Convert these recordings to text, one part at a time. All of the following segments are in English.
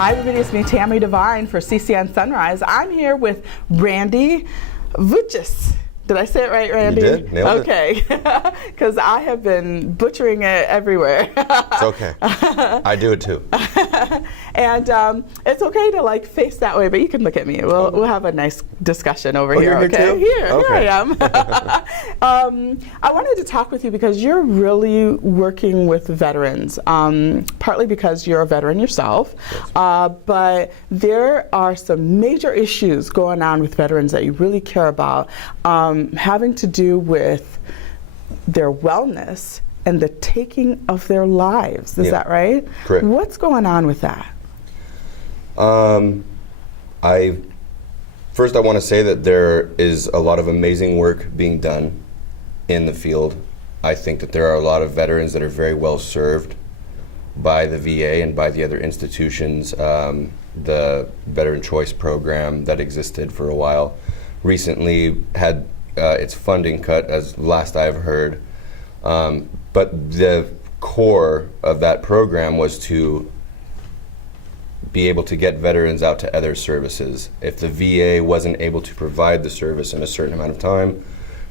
Hi everybody, it's me, Tami DeVine for CCN Sunrise. I'm here with Randall Vuchsas. Did I say it right, Randy? You did, nailed it. Okay, because I have been butchering it everywhere. It's okay. I do it too. And it's okay to like face that way, but you can look at me. We'll have a nice discussion over here. You're Okay, here too? Here I am. I wanted to talk with you because you're really working with veterans, partly because you're a veteran yourself, yes. But there are some major issues going on with veterans that you really care about, having to do with their wellness and the taking of their lives. Is that right? Correct. What's going on with that? First I want to say that there is a lot of amazing work being done in the field. I think that there are a lot of veterans that are very well served by the VA and by the other institutions. The Veteran Choice Program that existed for a while recently had its funding cut, as last I've heard. But the core of that program was to be able to get veterans out to other services. If the VA wasn't able to provide the service in a certain amount of time,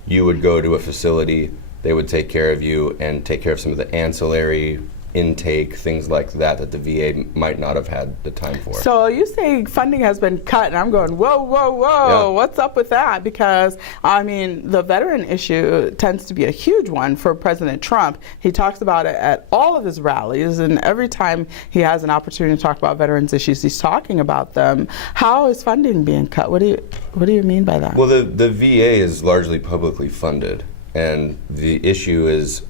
you would go to a facility, they would take care of you and take care of some of the ancillary intake, things like that, that the VA might not have had the time for. So you say funding has been cut, and I'm going, whoa, whoa, whoa, yeah. What's up with that? Because, I mean, the veteran issue tends to be a huge one for President Trump. He talks about it at all of his rallies, and every time he has an opportunity to talk about veterans issues, he's talking about them. How is funding being cut? What do you mean by that? Well, the VA is largely publicly funded, and the issue is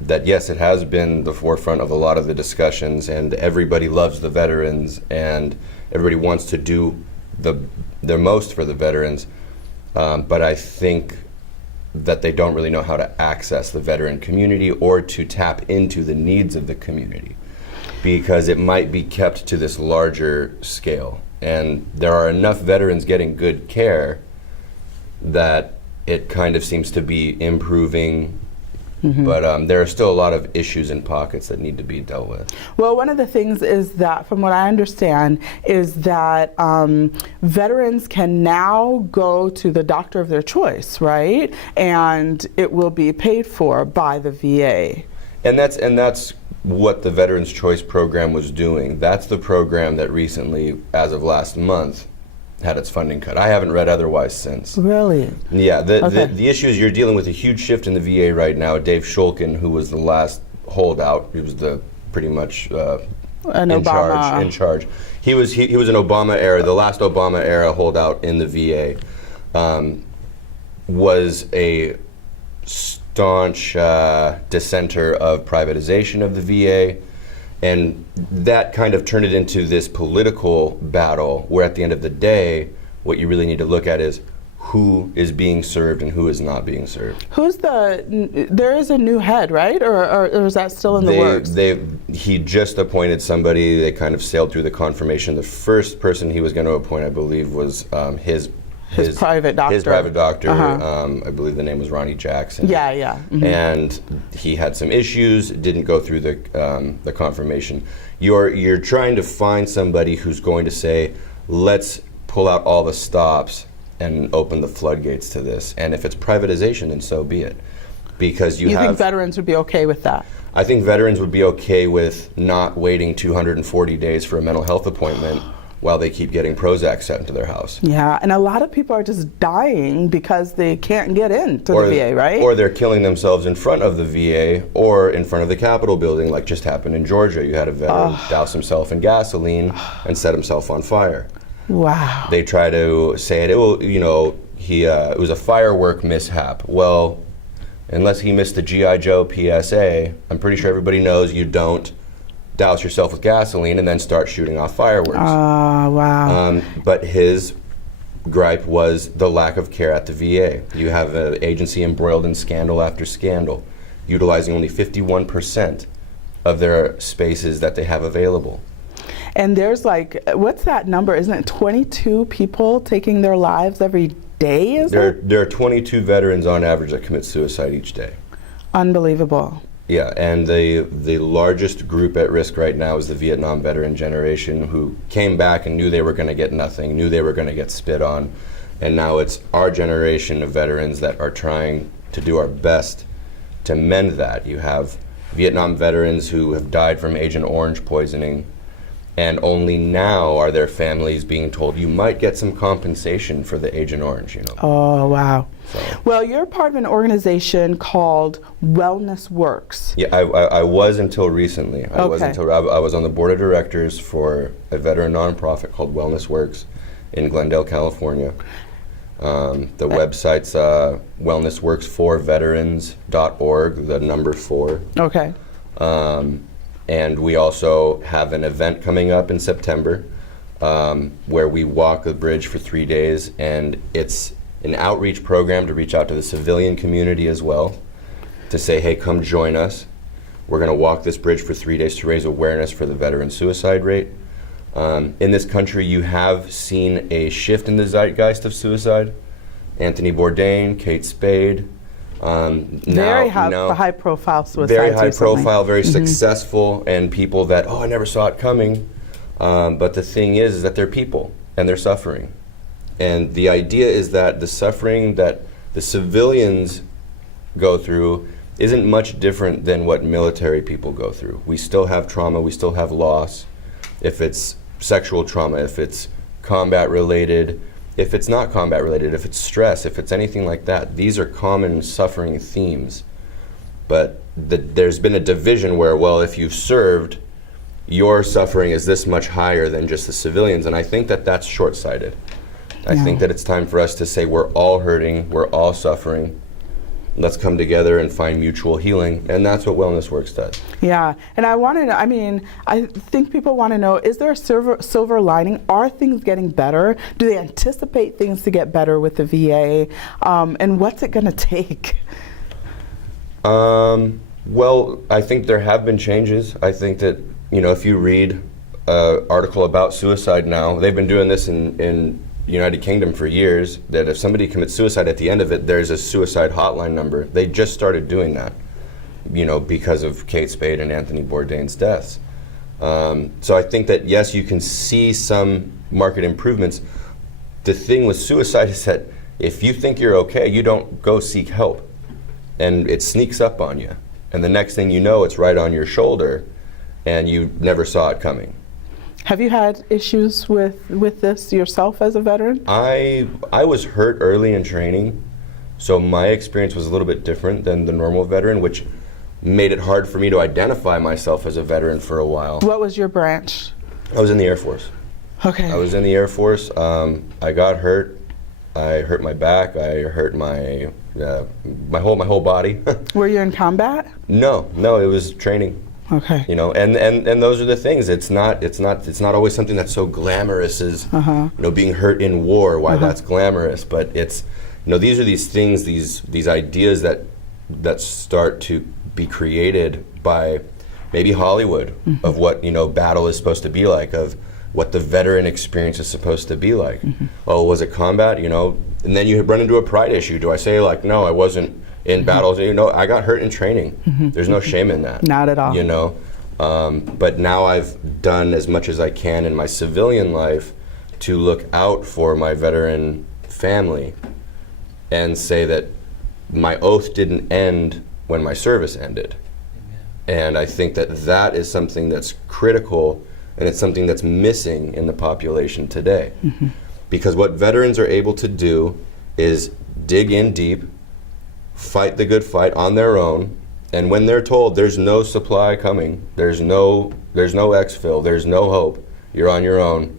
that yes, it has been the forefront of a lot of the discussions, and everybody loves the veterans, and everybody wants to do their most for the veterans, but I think that they don't really know how to access the veteran community or to tap into the needs of the community, because it might be kept to this larger scale, and there are enough veterans getting good care that it kind of seems to be improving. Mm-hmm. But there are still a lot of issues and pockets that need to be dealt with. Well, one of the things is that, from what I understand, is that veterans can now go to the doctor of their choice, right? And it will be paid for by the VA. And that's what the Veterans Choice Program was doing. That's the program that recently, as of last month, had its funding cut. I haven't read otherwise since. Really? Yeah, the issue is you're dealing with a huge shift in the VA right now. Dave Shulkin, who was the last holdout, he was the pretty much in charge. He was an Obama era, the last Obama era holdout in the VA. Was a staunch dissenter of privatization of the VA. And that kind of turned it into this political battle where at the end of the day, what you really need to look at is who is being served and who is not being served. There is a new head, right? Or is that still in the works? He just appointed somebody. They kind of sailed through the confirmation. The first person he was going to appoint, I believe, was his private doctor. His private doctor. I believe the name was Ronnie Jackson. Yeah. Mm-hmm. And he had some issues. Didn't go through the confirmation. You're trying to find somebody who's going to say, let's pull out all the stops and open the floodgates to this. And if it's privatization, then so be it. Because you think veterans would be okay with that? I think veterans would be okay with not waiting 240 days for a mental health appointment while they keep getting Prozac sent to their house. Yeah, and a lot of people are just dying because they can't get into the VA, right? Or they're killing themselves in front of the VA or in front of the Capitol building, like just happened in Georgia. You had a veteran douse himself in gasoline and set himself on fire. Wow. They try to say it was a firework mishap. Well, unless he missed the G.I. Joe PSA, I'm pretty sure everybody knows you don't douse yourself with gasoline and then start shooting off fireworks. Wow. But his gripe was the lack of care at the VA. You have an agency embroiled in scandal after scandal, utilizing only 51% of their spaces that they have available. And there's what's that number? Isn't it 22 people taking their lives every day? There are 22 veterans on average that commit suicide each day. Unbelievable. Yeah, and the largest group at risk right now is the Vietnam veteran generation, who came back and knew they were going to get nothing, knew they were going to get spit on, and now it's our generation of veterans that are trying to do our best to mend that. You have Vietnam veterans who have died from Agent Orange poisoning, and only now are their families being told, you might get some compensation for the Agent Orange, you know. Oh, wow. So. Well, you're part of an organization called Wellness Works. Yeah, I was until recently. I was on the board of directors for a veteran nonprofit called Wellness Works in Glendale, California. The website's wellnessworks4veterans.org, the number 4. Okay. And we also have an event coming up in September where we walk the bridge for 3 days, and it's an outreach program to reach out to the civilian community as well, to say, hey, come join us. We're going to walk this bridge for 3 days to raise awareness for the veteran suicide rate. In this country, you have seen a shift in the zeitgeist of suicide. Anthony Bourdain, Kate Spade. Very high-profile suicides. Very high recently. profile, very successful, and people that, I never saw it coming. But the thing is that they're people, and they're suffering. And the idea is that the suffering that the civilians go through isn't much different than what military people go through. We still have trauma, we still have loss. If it's sexual trauma, if it's combat related, if it's not combat related, if it's stress, if it's anything like that, these are common suffering themes. But there's been a division where, well, if you've served, your suffering is this much higher than just the civilians, and I think that that's short-sighted. I think that it's time for us to say we're all hurting, we're all suffering. Let's come together and find mutual healing, and that's what Wellness Works does. Yeah, and I want to know, I think people want to know, is there a silver lining? Are things getting better? Do they anticipate things to get better with the VA? And what's it going to take? Well, I think there have been changes. I think that, if you read an article about suicide now, they've been doing this in United Kingdom for years, that if somebody commits suicide, at the end of it, there's a suicide hotline number. They just started doing that, because of Kate Spade and Anthony Bourdain's deaths. So I think that, yes, you can see some market improvements. The thing with suicide is that if you think you're okay, you don't go seek help. And it sneaks up on you. And the next thing you know, it's right on your shoulder, and you never saw it coming. Have you had issues with this yourself as a veteran? I was hurt early in training, so my experience was a little bit different than the normal veteran, which made it hard for me to identify myself as a veteran for a while. What was your branch? I was in the Air Force. Okay. I was in the Air Force. I got hurt. I hurt my back. I hurt my whole body. Were you in combat? No, it was training. Okay. And those are the things. It's not always something that's so glamorous as being hurt in war. Why that's glamorous, but it's these are these things, these ideas that start to be created by maybe Hollywood of what battle is supposed to be like, of what the veteran experience is supposed to be like. Oh, was it combat? And then you run into a pride issue. Do I say no, I wasn't in battles? I got hurt in training. There's no shame in that. Not at all. But now I've done as much as I can in my civilian life to look out for my veteran family and say that my oath didn't end when my service ended. And I think that is something that's critical, and it's something that's missing in the population today. Because what veterans are able to do is dig in deep, fight the good fight on their own, and when they're told there's no supply coming, there's no exfil, there's no hope, you're on your own,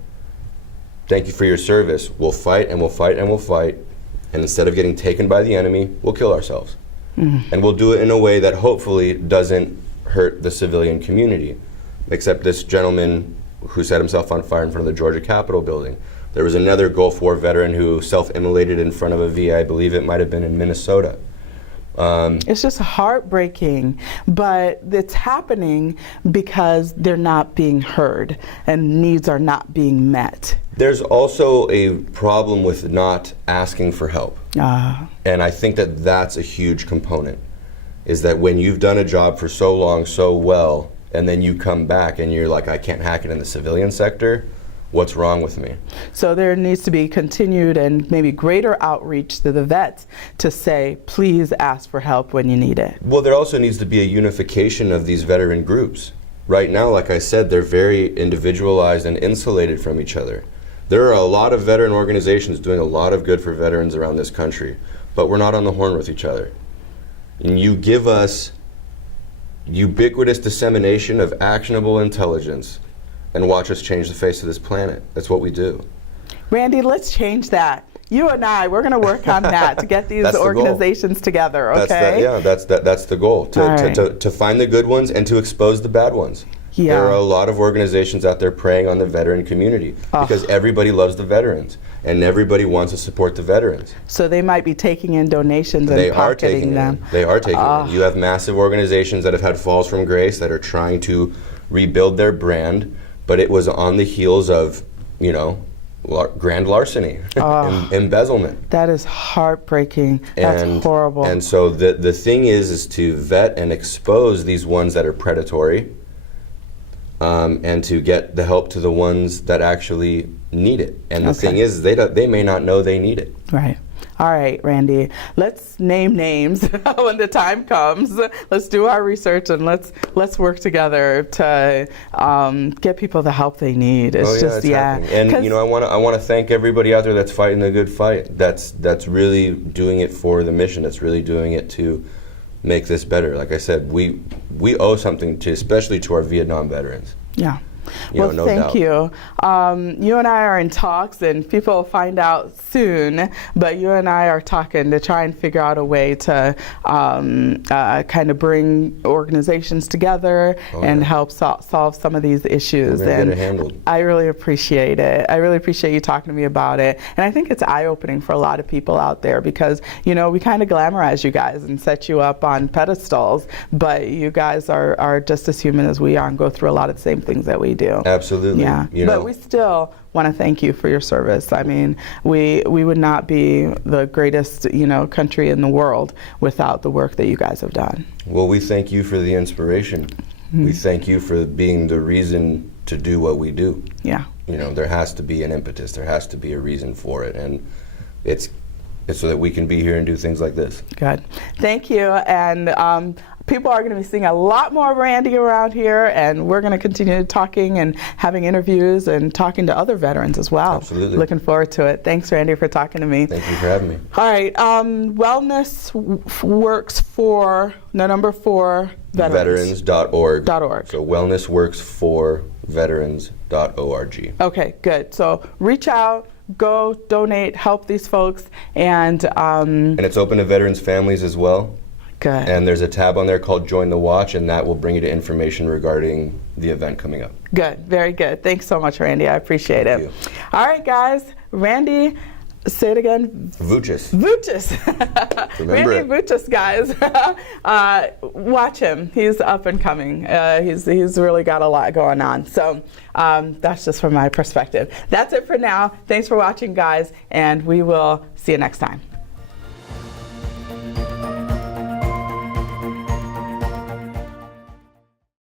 thank you for your service, we'll fight and we'll fight and we'll fight, and instead of getting taken by the enemy, we'll kill ourselves. And we'll do it in a way that hopefully doesn't hurt the civilian community. Except this gentleman who set himself on fire in front of the Georgia Capitol building. There was another Gulf War veteran who self-immolated in front of a VA, I believe it might have been in Minnesota. It's just heartbreaking, but it's happening because they're not being heard and needs are not being met. There's also a problem with not asking for help. And I think that that's a huge component. is that when you've done a job for so long, so well, and then you come back and you're like, I can't hack it in the civilian sector, what's wrong with me? So there needs to be continued and maybe greater outreach to the vets to say, please ask for help when you need it. Well, there also needs to be a unification of these veteran groups. Right now, like I said, they're very individualized and insulated from each other. There are a lot of veteran organizations doing a lot of good for veterans around this country, but we're not on the horn with each other. And you give us ubiquitous dissemination of actionable intelligence and watch us change the face of this planet. That's what we do. Randy, let's change that. You and I, we're going to work on that to get these organizations together, okay? That's the goal, to find the good ones and to expose the bad ones. Yeah. There are a lot of organizations out there preying on the veteran community because everybody loves the veterans and everybody wants to support the veterans. So they might be taking in donations and pocketing them. They are taking in. You have massive organizations that have had falls from grace that are trying to rebuild their brand, but it was on the heels of, grand larceny, embezzlement. That is heartbreaking. That's horrible. And so the thing is to vet and expose these ones that are predatory, and to get the help to the ones that actually need it. And the thing is, they may not know they need it. Right. All right, Randy, let's name names when the time comes. Let's do our research and let's work together to get people the help they need. It's happening. And I want to thank everybody out there that's fighting the good fight. That's really doing it for the mission. That's really doing it to make this better. Like I said, we owe something especially to our Vietnam veterans. Yeah. Thank you. You and I are in talks, and people will find out soon, but you and I are talking to try and figure out a way to kind of bring organizations together and help solve some of these issues. We're gonna get it handled. I really appreciate it. I really appreciate you talking to me about it. And I think it's eye-opening for a lot of people out there because, we kind of glamorize you guys and set you up on pedestals, but you guys are just as human as we are and go through a lot of the same things that we do. Absolutely. Yeah. But we still want to thank you for your service. I mean, we would not be the greatest, country in the world without the work that you guys have done. Well, we thank you for the inspiration. Mm-hmm. We thank you for being the reason to do what we do. Yeah. There has to be an impetus. There has to be a reason for it. And it's so that we can be here and do things like this. Good. Thank you. And people are going to be seeing a lot more Randy around here, and we're going to continue talking and having interviews and talking to other veterans as well. Absolutely. Looking forward to it. Thanks, Randy, for talking to me. Thank you for having me. All right. Wellness works for the number 4 veterans. Veterans.org. So wellness works for veterans.org. Okay, good. So reach out. Go donate, help these folks, and it's open to veterans' families as well. Good. And there's a tab on there called Join the Watch, and that will bring you to information regarding the event coming up. Good, very good. Thanks so much, Randy. I appreciate it. All right, guys. Randy, say it again. Vuchsas. Randy Vuchsas, guys. Watch him. He's up and coming. He's really got a lot going on. So that's just from my perspective. That's it for now. Thanks for watching, guys, and we will see you next time.